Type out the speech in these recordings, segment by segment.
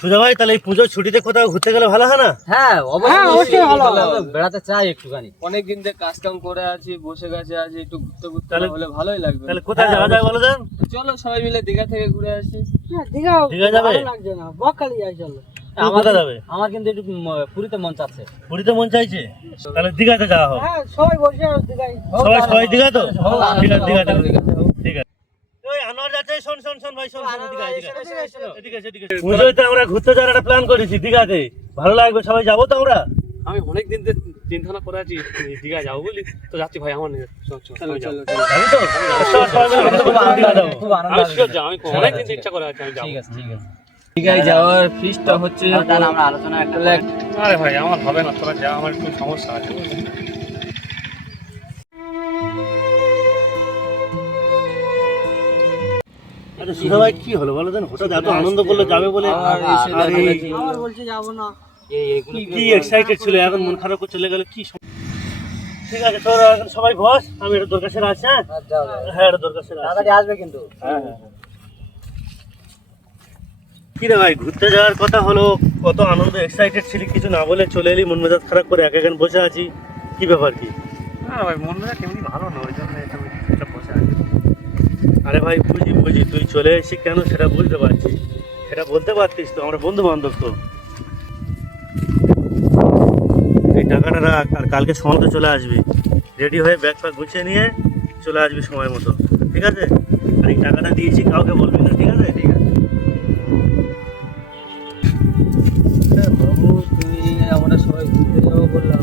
সুজা ভাই তাহলে এই পুজোর ছুটিতে কোথাও ঘুরতে গেলে ভালো হয় না? হ্যাঁ হ্যাঁ, অবশ্যই। ভালো হবে। বেড়াতে চাই একটুখানি। অনেক দিন থেকে কাজ কাম করে আছি বসে গেছে আছি একটু ঘুরতে ঘুরতে হলে ভালোই লাগবে। তাহলে কোথায় যাওয়া যায় বলো দেন? চলো সবাই মিলে দীঘা থেকে ঘুরে আসি। হ্যাঁ, দীঘা দীঘা যাবে? ভালো লাগছে না বকখালি যাই চলো। যাবে? আমার কিন্তু একটু পুরীতে মন চাচ্ছে। পুরীতে মন চাইছে? তাহলে দীঘাতে যাওয়া হোক। হ্যাঁ সবাই বসে দীঘায়। সবাই সবাই দীঘা তো হোক, ঠিক আছে দীঘাতে। ঠিক আছে। আমরা ঘুরতে যাওয়ার একটা প্ল্যান করেছি দীঘাতে। ভালো লাগবে সবাই যাব তো আমরা? আমি অনেক দিন থেকে চিন্তা ভাবনা করে আছি দীঘা যাব বলি। তো যাচ্ছি ভাই আমার আমি ইচ্ছা করে আছি আমি যাব। দীঘায় যাওয়ার ফিসটা হচ্ছে তাহলে আমরা আলোচনা একটা আরে ভাই আমার হবে না তোরা যা আমার একটু সমস্যা আছে। সুধা ভাই কি হলো বলো দেন হঠাৎ এত আনন্দ করল যাবে বলে? আর এই বলছে। যাব না। কি এক্সাইটেড ছিল? এখন মন খারাপ করে চলে গেল কি ঠিক আছে তোরা এখন সবাই বস আমি এটা দরকার সেরা আছে হ্যাঁ? হ্যাঁ এটা দরকার আছে। তাড়াতাড়ি আসবে কিন্তু। হ্যাঁ হ্যাঁ হ্যাঁ। কি রে ভাই ঘুরতে যাওয়ার কথা হলো কত আনন্দ এক্সাইটেড ছিলি কিছু না বলে চলে এলি মন মেজাজ খারাপ করে এক এখন বসে আছি। কি ব্যাপার কি? না ভাই মন মেজাজ তেমনি ভালো না ওই জন্য এটা বসে আছি। আরে ভাই বুঝি বুঝি। তুই চলে এসেছি কেন? সেটা বুঝতে পারছি। সেটা বলতে পারতিস তো আমরা বন্ধু বান্ধব তো। এই টাকাটা রাখ আর কালকে সময় তো চলে আসবি। রেডি হয়ে ব্যাগ গুছিয়ে নিয়ে চলে আসবি সময় মতো। ঠিক আছে? আর এই টাকাটা দিয়েছি কাউকে বলবি না ঠিক আছে? ঠিক আছে। হ্যাঁ, বাবু তুমি আমরা সবাই ঘুরতে যাব বললাম।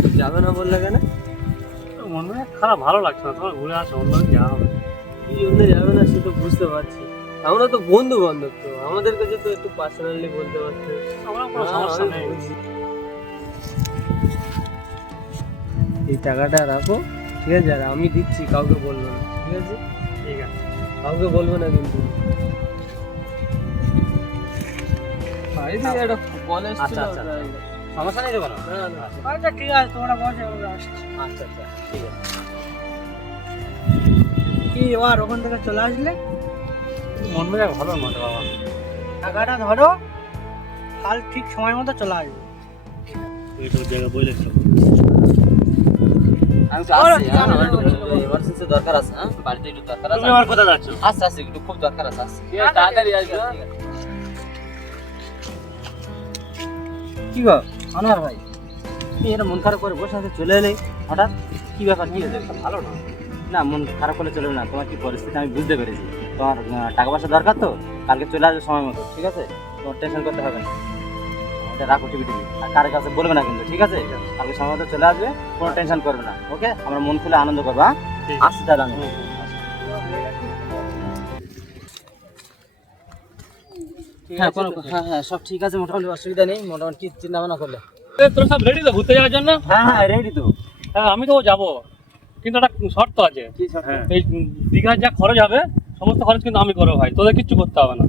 তুমি যাবে না বললে কেন? মন মেজাজ খারাপ ভালো লাগছে না। তোমার ঘুরে আসো অন্য যাওয়া হবে। কি যাবে না সে তো বুঝতে পারছি। আমরা তো বন্ধু বান্ধব তো আমাদের কাছে তো একটু পার্সোনালি বলতে পারতে। আমার কোনো সমস্যা নেই। এই টাকাটা রাখো ঠিক আছে? আর আমি দিচ্ছি কাউকে বলব না ঠিক আছে? ঠিক আছে। কাউকে বলব না কিন্তু। আচ্ছা, আচ্ছা। সমস্যা নেই তো কোনো? না, না। আচ্ছা ঠিক আছে তোমরা বসে আচ্ছা আচ্ছা। ঠিক আছে। কি এবার ওখান থেকে চলে আসলে। মন মেজাজ ভালো বাবা। টাকাটা ধরো কাল ঠিক সময় মতো চলে আসবে। জায়গা বলে আমি তো আসছি হ্যাঁ একটু দরকার আছে হ্যাঁ বাড়িতে একটু দরকার আছে। তুমি আমার কথা যাচ্ছ? আস্তে আস্তে একটু খুব দরকার আছে আসছি তাড়াতাড়ি আসবে ঠিক আছে, হ্যাঁ? কি গো ভাই। তুমি এটা মন খারাপ করে বসে আছে চলে এলে হঠাৎ কি ব্যাপার কি হয়েছে ভালো না। না মন খারাপ করলে চলবে না। তোমার কি পরিস্থিতি আমি বুঝতে পেরেছি। তোমার টাকা পয়সা দরকার তো? কালকে চলে আসবে সময় মতো ঠিক আছে? তোমার টেনশন করতে হবে না। এটা রাখো টিভি টিভি আর কারের কাছে বলবে না কিন্তু ঠিক আছে? কালকে সময় মতো চলে আসবে কোনো টেনশন করবে না ওকে? আমরা মন খুলে আনন্দ করব হ্যাঁ? আসছি দাদা আমি। হ্যাঁ কোনো হ্যাঁ হ্যাঁ সব ঠিক আছে মোটামুটি অসুবিধা নেই মোটামুটি কি চিন্তা ভাবনা করলে তোরা সব রেডি তো? ঘুরতে যাওয়ার জন্য হ্যাঁ হ্যাঁ রেডি তো। হ্যাঁ আমি তো যাব। কিন্তু একটা শর্ত আছে হ্যাঁ এই দীঘার যা খরচ হবে সমস্ত খরচ কিন্তু আমি করব ভাই তোদের কিচ্ছু করতে হবে না